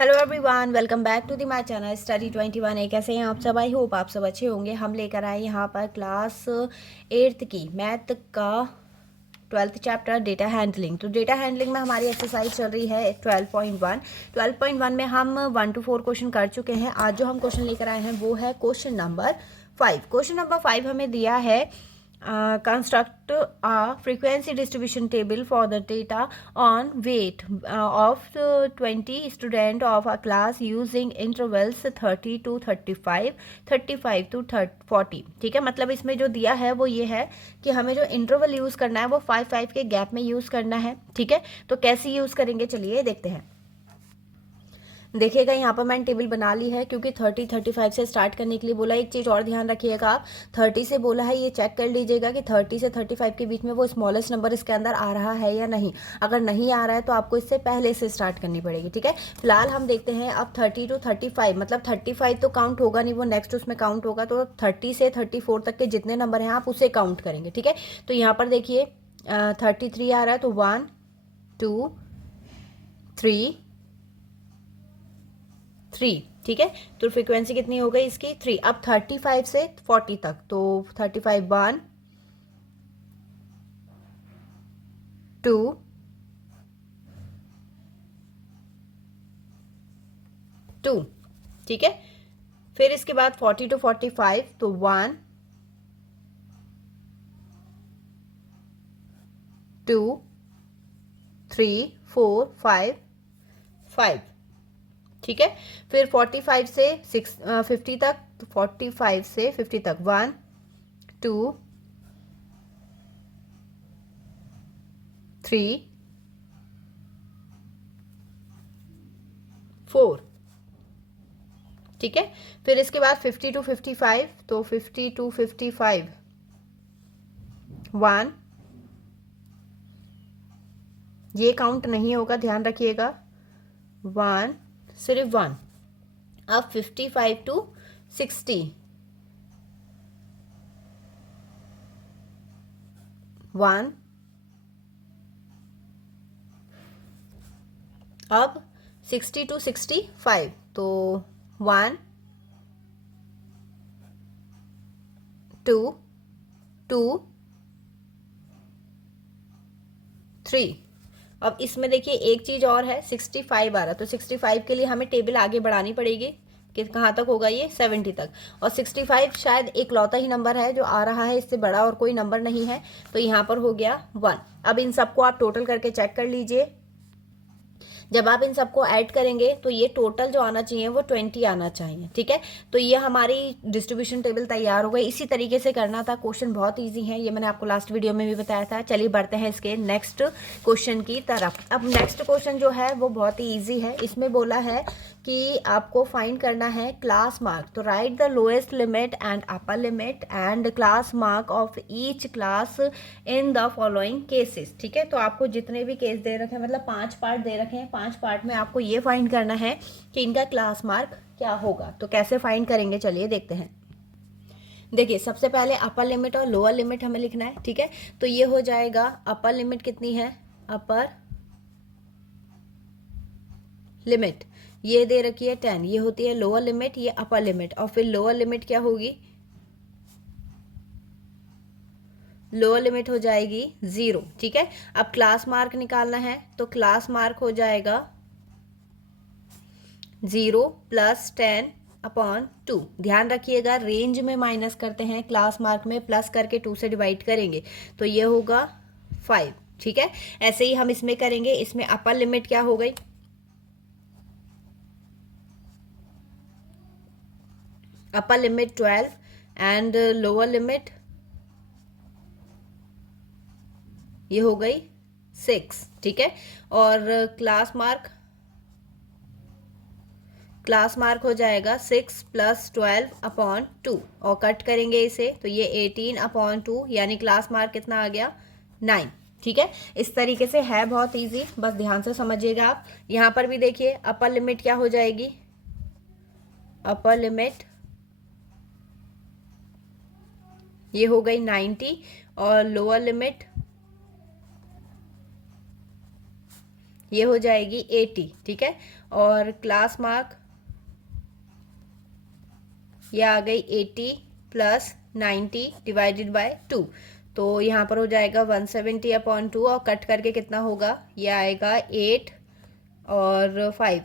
Hello everyone, welcome back to the my channel study 21। कैसे हैं आप सब? आई होप आप सब अच्छे होंगे। हम लेकर आए यहाँ पर क्लास 8th की मैथ का 12th चैप्टर डेटा हैंडलिंग। तो डेटा हैंडलिंग में हमारी एक्सरसाइज चल रही है 12.1। 12.1 में हम 1 to 4 क्वेश्चन कर चुके हैं। आज जो हम क्वेश्चन लेकर आए हैं वो है क्वेश्चन नंबर 5। क्वेश्चन नंबर 5 हमें दिया है construct a frequency distribution table for the data on weight of 20 student of a class using intervals 30 to 35, 35 to 40। ठीक है, मतलब इसमें जो दिया है वो ये है कि हमें जो इंटरवल यूज़ करना है वो 5 के गैप में यूज़ करना है। ठीक है, तो कैसे यूज़ करेंगे चलिए देखते हैं। देखिएगा यहाँ पर मैंने टेबल बना ली है क्योंकि 35 से स्टार्ट करने के लिए बोला। एक चीज़ और ध्यान रखिएगा, आप 30 से बोला है, ये चेक कर लीजिएगा कि 30 से 35 के बीच में वो स्मॉलेस्ट नंबर इसके अंदर आ रहा है या नहीं। अगर नहीं आ रहा है तो आपको इससे पहले से स्टार्ट करनी पड़ेगी। ठीक है, फिलहाल हम देखते हैं अब 30 to 35, मतलब 35 तो काउंट होगा नहीं, वो नेक्स्ट उसमें काउंट होगा। तो 30 से 34 तक के जितने नंबर हैं आप उसे काउंट करेंगे। ठीक है, तो यहाँ पर देखिए 33 आ रहा है, तो 1 2 3 3। ठीक है, तो फ्रीक्वेंसी कितनी हो गई इसकी 3। अब 35 से 40 तक, तो 35 1 2 2। ठीक है, फिर इसके बाद 40 to 45, तो 1 2 3 4 5 5। ठीक है, फिर 45 से 50 तक, तो 45 से 50 तक 1 2 3 4। ठीक है, फिर इसके बाद 50 to 55, तो 50 to 55 1, ये काउंट नहीं होगा, ध्यान रखिएगा। 1, सिर्फ 1। अब 55 to 60 1। अब 60 to 65, तो 1 2 2 3। अब इसमें देखिए एक चीज़ और है, 65 आ रहा, तो 65 के लिए हमें टेबल आगे बढ़ानी पड़ेगी कि कहाँ तक होगा ये 70 तक। और 65 शायद एक लौता ही नंबर है जो आ रहा है, इससे बड़ा और कोई नंबर नहीं है, तो यहाँ पर हो गया 1। अब इन सबको आप टोटल करके चेक कर लीजिए। जब आप इन सबको ऐड करेंगे तो ये टोटल जो आना चाहिए वो 20 आना चाहिए। ठीक है, तो ये हमारी डिस्ट्रीब्यूशन टेबल तैयार हो गई। इसी तरीके से करना था। क्वेश्चन बहुत इजी है, ये मैंने आपको लास्ट वीडियो में भी बताया था। चलिए बढ़ते हैं इसके नेक्स्ट क्वेश्चन की तरफ। अब नेक्स्ट क्वेश्चन जो है वो बहुत ही ईजी है। इसमें बोला है कि आपको फाइंड करना है क्लास मार्क। तो right the lowest limit and upper limit and class mark of each class in the following cases. ठीक है, तो आपको जितने भी केस दे रखे हैं, मतलब 5 पार्ट दे रखे हैं, 5 पार्ट में आपको ये फाइंड करना है कि इनका क्लास मार्क क्या होगा। तो कैसे फाइंड करेंगे चलिए देखते हैं। देखिए सबसे पहले अपर लिमिट और लोअर लिमिट हमें लिखना है। ठीक है, तो ये हो जाएगा, अपर लिमिट कितनी है, अपर लिमिट ये दे रखी है 10, ये होती है लोअर लिमिट, ये अपर लिमिट। और फिर लोअर लिमिट क्या होगी, लोअर लिमिट हो जाएगी 0। ठीक है, अब क्लास मार्क निकालना है, तो क्लास मार्क हो जाएगा 0 + 10/2। ध्यान रखिएगा रेंज में माइनस करते हैं, क्लास मार्क में प्लस करके 2 से डिवाइड करेंगे, तो ये होगा 5। ठीक है, ऐसे ही हम इसमें करेंगे। इसमें अपर लिमिट क्या हो गई, upper limit 12 and lower limit ये हो गई 6। ठीक है, और क्लास मार्क हो जाएगा 6 + 12/2, और कट करेंगे इसे, तो ये 18/2, यानी क्लास मार्क कितना आ गया 9। ठीक है, इस तरीके से है, बहुत इजी, बस ध्यान से समझिएगा आप। यहाँ पर भी देखिए अपर लिमिट क्या हो जाएगी, अपर लिमिट ये हो गई 90, और लोअर लिमिट ये हो जाएगी 80, ठीक है। और क्लास मार्क ये आ गई 80 प्लस 90 डिवाइडेड बाय 2, तो यहाँ पर हो जाएगा 170/2 और कट करके कितना होगा, ये आएगा 8 और 5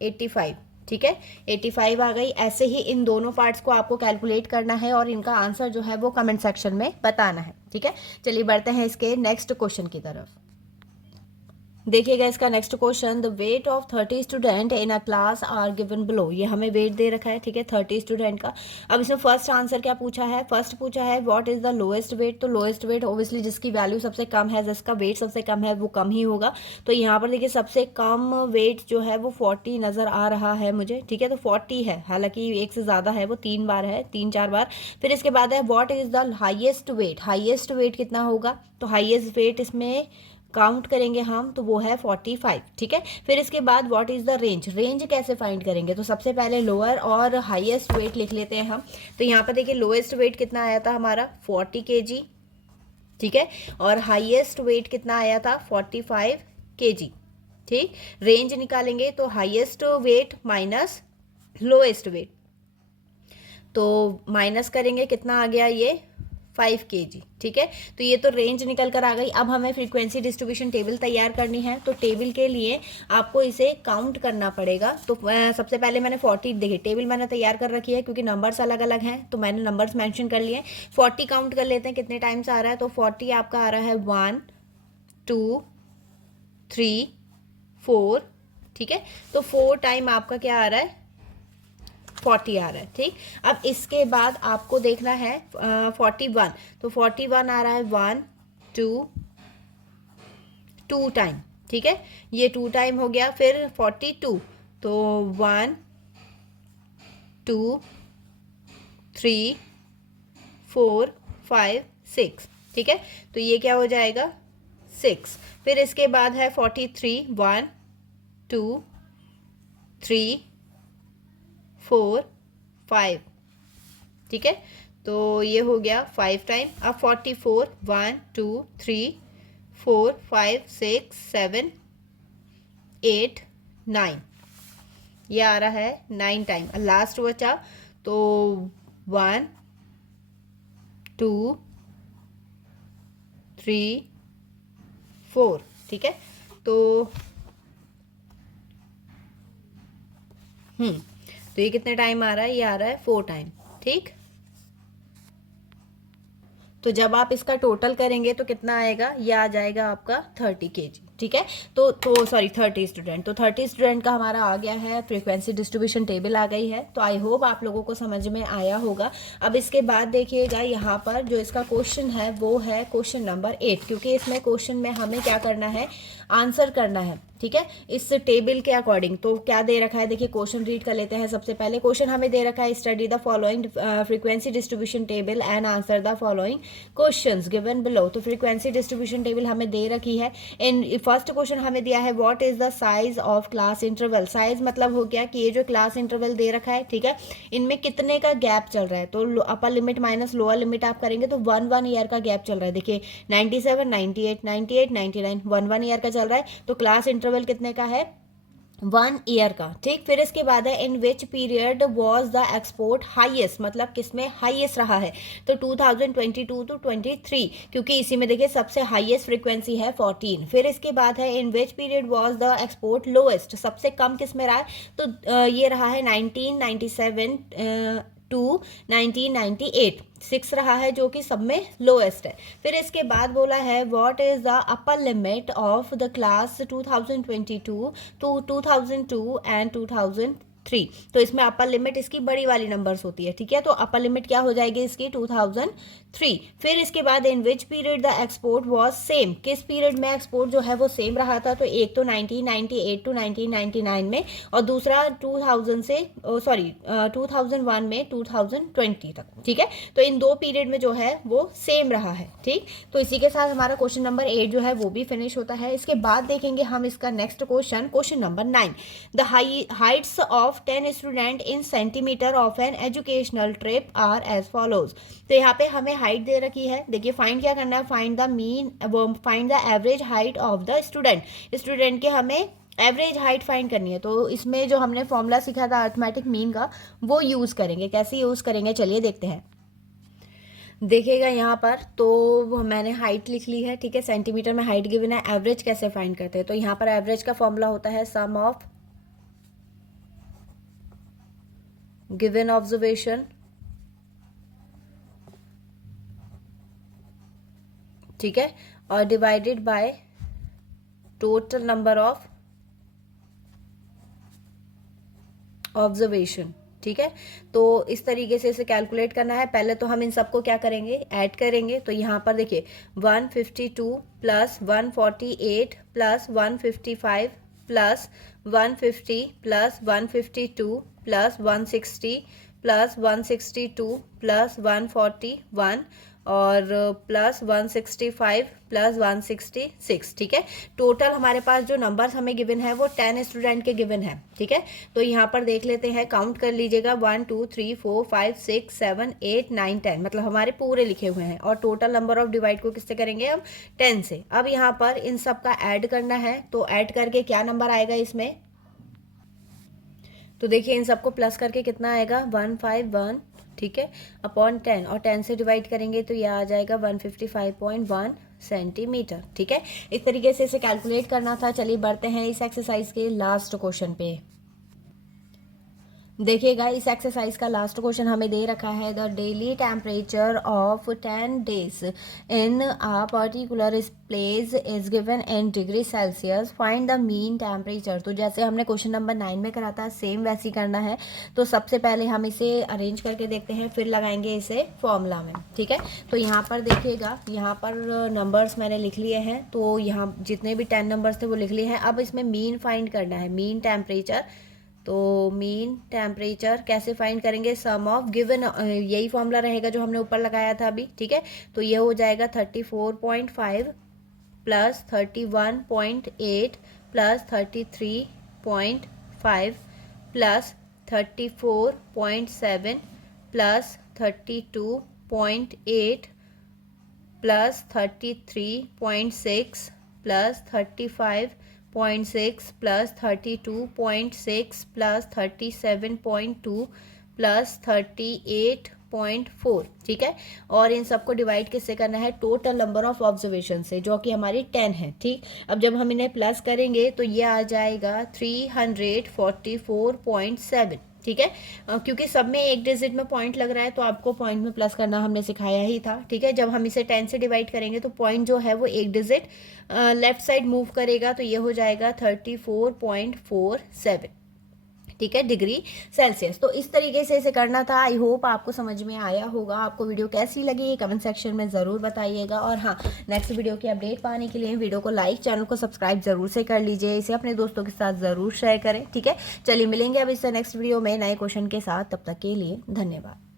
85, ठीक है। 85 आ गई। ऐसे ही इन दोनों पार्ट्स को आपको कैलकुलेट करना है और इनका आंसर जो है वो कमेंट सेक्शन में बताना है, ठीक है। चलिए बढ़ते हैं इसके नेक्स्ट क्वेश्चन की तरफ। देखिएगा इसका next question, the weight of 30 student in a class are given below. ये हमें वेट दे रखा है, ठीक है, 30 स्टूडेंट का। अब इसमें फर्स्ट आंसर क्या पूछा है, फर्स्ट पूछा है what is the lowest weight. तो लोएस्ट वेट ऑब्वियसली जिसकी वैल्यू सबसे कम है, जिसका वेट सबसे कम है वो कम ही होगा। तो यहाँ पर देखिए सबसे कम वेट जो है वो 40 नजर आ रहा है मुझे, ठीक है। तो 40 है, हालांकि एक से ज्यादा है, वो 3 बार है, 3-4 बार। फिर इसके बाद है what is the highest weight. Highest weight कितना होगा, तो हाइएस्ट वेट इसमें काउंट करेंगे हम, तो वो है 45, ठीक है। फिर इसके बाद what is the range. Range कैसे फाइंड करेंगे, तो सबसे पहले लोअर और हाईएस्ट वेट लिख लेते हैं हम। तो यहाँ पर देखिए लोएस्ट वेट कितना आया था हमारा 40 kg, ठीक है। और हाईएस्ट वेट कितना आया था 45 kg, ठीक। रेंज निकालेंगे तो highest weight minus lowest weight, तो माइनस करेंगे कितना आ गया, ये 5 kg, ठीक है। तो ये तो रेंज निकल कर आ गई। अब हमें फ्रीक्वेंसी डिस्ट्रीब्यूशन टेबल तैयार करनी है, तो टेबल के लिए आपको इसे काउंट करना पड़ेगा। तो सबसे पहले मैंने 40, देखिए टेबल मैंने तैयार कर रखी है क्योंकि नंबर्स अलग अलग हैं, तो मैंने नंबर्स मेंशन कर लिए। 40 काउंट कर लेते हैं कितने टाइम्स आ रहा है, तो 40 आपका आ रहा है 1 2 3 4, ठीक है। तो 4 टाइम आपका क्या आ रहा है 40 आ रहा है, ठीक। अब इसके बाद आपको देखना है 41, तो 41 आ रहा है 1 2 टाइम, ठीक है। ये 2 टाइम हो गया। फिर 42, तो 1 2 3 4 5 6, ठीक है। तो ये क्या हो जाएगा 6। फिर इसके बाद है 43, 1 2 3 4 5, ठीक है। तो ये हो गया 5 टाइम। अब 44, 1 2 3 4 5 6 7 8 9, ये आ रहा है 9 टाइम। लास्ट बचा तो 1 2 3 4, ठीक है। तो तो ये कितने टाइम आ रहा है, ये आ रहा है 4 टाइम, ठीक। तो जब आप इसका टोटल करेंगे तो कितना आएगा, ये आ जाएगा आपका 30 kg, ठीक है। तो सॉरी 30 स्टूडेंट, तो 30 स्टूडेंट का हमारा आ गया है, फ्रीक्वेंसी डिस्ट्रीब्यूशन टेबल आ गई है। तो आई होप आप लोगों को समझ में आया होगा। अब इसके बाद देखिएगा यहाँ पर जो इसका क्वेश्चन है वो है क्वेश्चन नंबर 8, क्योंकि इसमें क्वेश्चन में हमें क्या करना है, आंसर करना है, ठीक है, इस टेबल के अकॉर्डिंग। तो क्या दे रखा है, देखिए क्वेश्चन रीड कर लेते हैं। सबसे पहले क्वेश्चन हमें दे रखा है, study the following frequency distribution table and answer the following questions given below. तो फ्रीक्वेंसी डिस्ट्रीब्यूशन टेबल हमें दे रखी है। इन फर्स्ट क्वेश्चन हमें दिया है what is the size of class interval. Size मतलब हो गया कि ये जो क्लास इंटरवल दे रखा है, ठीक है, इनमें कितने का गैप चल रहा है। तो upper limit minus lower limit आप करेंगे तो 1 ईयर का गैप चल रहा है। देखिए 97 98 98 99 1 ईयर का चल रहा है। तो क्लास इंटरवल कितने का है, 1 ईयर का, ठीक। फिर इसके बाद है in which period was the export highest, मतलब किसमें हाईएस्ट रहा है। तो 2022 to 23, क्योंकि इसी में देखिए सबसे हाईएस्ट फ्रीक्वेंसी है 14। फिर इसके बाद है in which period was the export lowest, सबसे कम किस में रहा है, तो ये रहा है 1997 टू 1998, 6 रहा है जो कि सब में लोएस्ट है। फिर इसके बाद बोला है what is the upper limit of the class 2022 to 2002 and 2003। तो इसमें अपर लिमिट इसकी बड़ी वाली नंबर्स होती है, ठीक है। तो अपर लिमिट क्या हो जाएगी इसकी 2003। फिर इसके बाद in which period the export was same, किस पीरियड में एक्सपोर्ट जो है वो सेम रहा था। तो एक तो 1998 टू 1999 में, और दूसरा 2000 से 2001 में 2020 तक, ठीक है। तो इन 2 पीरियड में जो है वो सेम रहा है, ठीक। तो इसी के साथ हमारा क्वेश्चन नंबर 8 जो है वो भी फिनिश होता है। इसके बाद देखेंगे हम इसका next question, question number 9, the heights of of 10 student in centimetre of an educational trip are as follows. तो यहाँ पे हमें हाइट दे रखी है। देखिए फाइंड क्या करना है, find the average height of the student के हमें एवरेज हाइट फाइंड करनी है। तो इसमें जो हमने फॉर्मूला सीखा था अर्थमेटिक मीन का, वो यूज़ करेंगे। कैसे यूज़ करेंगे चलिए देखते हैं। देखिएगा यहाँ पर तो मैंने हाइट लिख ली है, ठीक है, सेंटीमीटर में हाइट गिवन है। एवरेज कैसे फाइंड करते हैं, तो यहाँ पर एवरेज का फॉर्मूला होता है सम ऑफ गिवन ऑब्जर्वेशन, ठीक है, और divided by total number of observation, ठीक है। तो इस तरीके से इसे कैलकुलेट करना है। पहले तो हम इन सबको क्या करेंगे, ऐड करेंगे। तो यहाँ पर देखिए 152 plus 148 plus 155 plus 150 plus 152 plus 160 plus 162 plus 141 और प्लस 165 प्लस 166, ठीक है। टोटल हमारे पास जो नंबर्स हमें गिवन है वो 10 स्टूडेंट के गिवन है, ठीक है। तो यहाँ पर देख लेते हैं, काउंट कर लीजिएगा 1 2 3 4 5 6 7 8 9 10, मतलब हमारे पूरे लिखे हुए हैं। और टोटल नंबर ऑफ डिवाइड को किससे करेंगे हम, 10 से। अब यहाँ पर इन सब का ऐड करना है, तो ऐड करके क्या नंबर आएगा इसमें, तो देखिए इन सबको प्लस करके कितना आएगा 151, ठीक है, अपॉन 10, और 10 से डिवाइड करेंगे तो यह आ जाएगा 155.1 सेंटीमीटर, ठीक है। इस तरीके से इसे कैलकुलेट करना था। चलिए बढ़ते हैं इस एक्सरसाइज के लास्ट क्वेश्चन पे। देखिएगा इस एक्सरसाइज का लास्ट क्वेश्चन हमें दे रखा है, the daily temperature of 10 days in a particular place is given in degree Celsius, find the mean temperature. तो जैसे हमने क्वेश्चन नंबर 9 में करा था सेम वैसे ही करना है। तो सबसे पहले हम इसे अरेंज करके देखते हैं, फिर लगाएंगे इसे फॉर्मूला में, ठीक है। तो यहाँ पर देखिएगा, यहाँ पर नंबर्स मैंने लिख लिए हैं। तो यहाँ जितने भी 10 नंबर्स थे वो लिख लिए हैं। अब इसमें मीन फाइंड करना है, मीन टेम्परेचर। तो मीन टेम्परेचर कैसे फाइंड करेंगे, सम ऑफ गिवन, यही फॉर्मूला रहेगा जो हमने ऊपर लगाया था अभी, ठीक है। तो ये हो जाएगा 34.5 plus 31.8 plus 33.5 plus 34.7 plus 32.8 plus 33.6 plus 35.6 plus 32.6 plus 37.2 plus 38.4, ठीक है। और इन सबको डिवाइड किससे करना है, टोटल नंबर ऑफ ऑब्जर्वेशन से, जो कि हमारी 10 है, ठीक। अब जब हम इन्हें प्लस करेंगे तो ये आ जाएगा 344.7, ठीक है। क्योंकि सब में एक डिजिट में पॉइंट लग रहा है तो आपको पॉइंट में प्लस करना हमने सिखाया ही था, ठीक है। जब हम इसे 10 से डिवाइड करेंगे तो पॉइंट जो है वो एक डिजिट लेफ्ट साइड मूव करेगा, तो ये हो जाएगा 34.47, ठीक है, डिग्री सेल्सियस। तो इस तरीके से इसे करना था। आई होप आपको समझ में आया होगा। आपको वीडियो कैसी लगी कमेंट सेक्शन में ज़रूर बताइएगा। और हाँ, नेक्स्ट वीडियो की अपडेट पाने के लिए वीडियो को लाइक, चैनल को सब्सक्राइब ज़रूर से कर लीजिए। इसे अपने दोस्तों के साथ ज़रूर शेयर करें, ठीक है। चलिए मिलेंगे अब इससे नेक्स्ट वीडियो में नए क्वेश्चन के साथ। तब तक के लिए धन्यवाद।